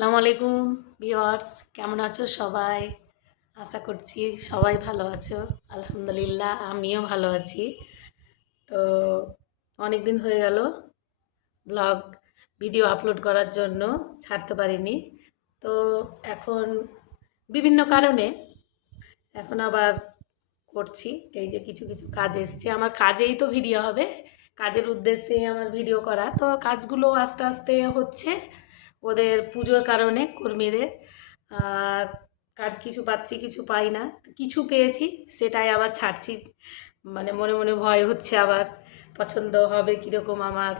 আসসালামু আলাইকুম ভিউয়ার্স, কেমন আছো সবাই? আশা করছি সবাই ভালো আছো। আলহামদুলিল্লাহ আমিও ভালো আছি। তো অনেক দিন হয়ে গেল ব্লগ ভিডিও আপলোড করার জন্য ছাড়তে পারিনি। তো এখন বিভিন্ন কারণে এখন আবার করছি। এই যে কিছু কিছু কাজ এসছে, আমার কাজেই তো ভিডিও হবে, কাজের উদ্দেশ্যেই আমার ভিডিও করা। তো কাজগুলো আস্তে আস্তে হচ্ছে ওদের পুজোর কারণে কর্মীদের। আর কাজ কিছু পাচ্ছি কিছু পাই না, কিছু পেয়েছি সেটাই আবার ছাড়ছি। মানে মনে মনে ভয় হচ্ছে আবার পছন্দ হবে কীরকম আমার।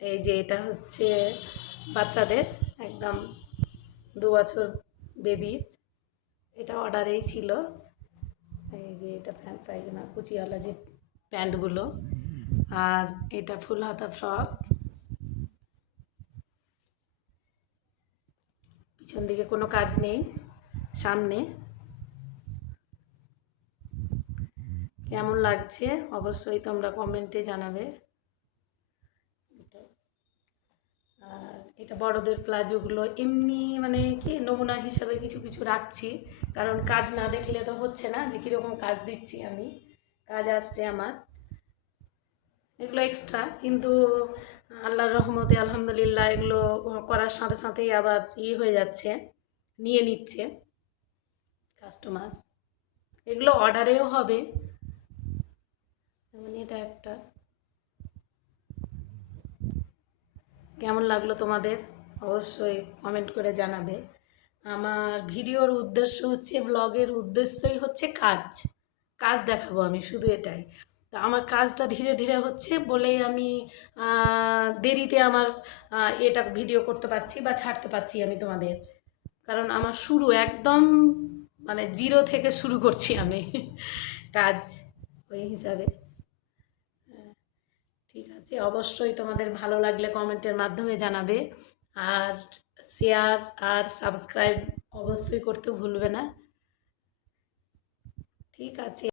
এই যে এটা হচ্ছে বাচ্চাদের একদম 2 বছর বেবির, এটা অর্ডারেই ছিল। এই যে এটা প্যান্ট পায়জামা কুচিওয়ালা যে প্যান্টগুলো, আর এটা ফুল হাতা ফ্রক। পিছন দিকে কোনো কাজ নেই, সামনে। কেমন লাগছে অবশ্যই তোমরা কমেন্টে জানাবে। আর এটা বড়দের প্লাজোগুলো এমনি মানে কি নমুনা হিসাবে কিছু কিছু রাখছি, কারণ কাজ না দেখলে তো হচ্ছে না যে কীরকম কাজ দিচ্ছি আমি। কাজ আসছে আমার, এগুলো এক্সট্রা, কিন্তু আল্লাহর রহমতে আলহামদুলিল্লাহ এগুলো করার সাথে সাথেই আবার হয়ে যাচ্ছে, নিয়ে নিচ্ছে কাস্টমার। এগুলো অর্ডারেও হবে। মানে এটা একটা, কেমন লাগলো তোমাদের অবশ্যই কমেন্ট করে জানাবে। আমার ভিডিওর উদ্দেশ্য হচ্ছে, ব্লগের উদ্দেশ্যই হচ্ছে কাজ, কাজ দেখাবো আমি, শুধু এটাই। তা আমার কাজটা ধীরে ধীরে হচ্ছে বলেই আমি দেরিতে আমার এটা ভিডিও করতে পারছি বা ছাড়তে পারছি আমি তোমাদের। কারণ আমার শুরু একদম মানে জিরো থেকে শুরু করছি আমি কাজ, ওই হিসাবে। ঠিক আছে, অবশ্যই তোমাদের ভালো লাগলে কমেন্টের মাধ্যমে জানাবে। আর শেয়ার আর সাবস্ক্রাইব অবশ্যই করতে ভুলবে না। ঠিক আছে।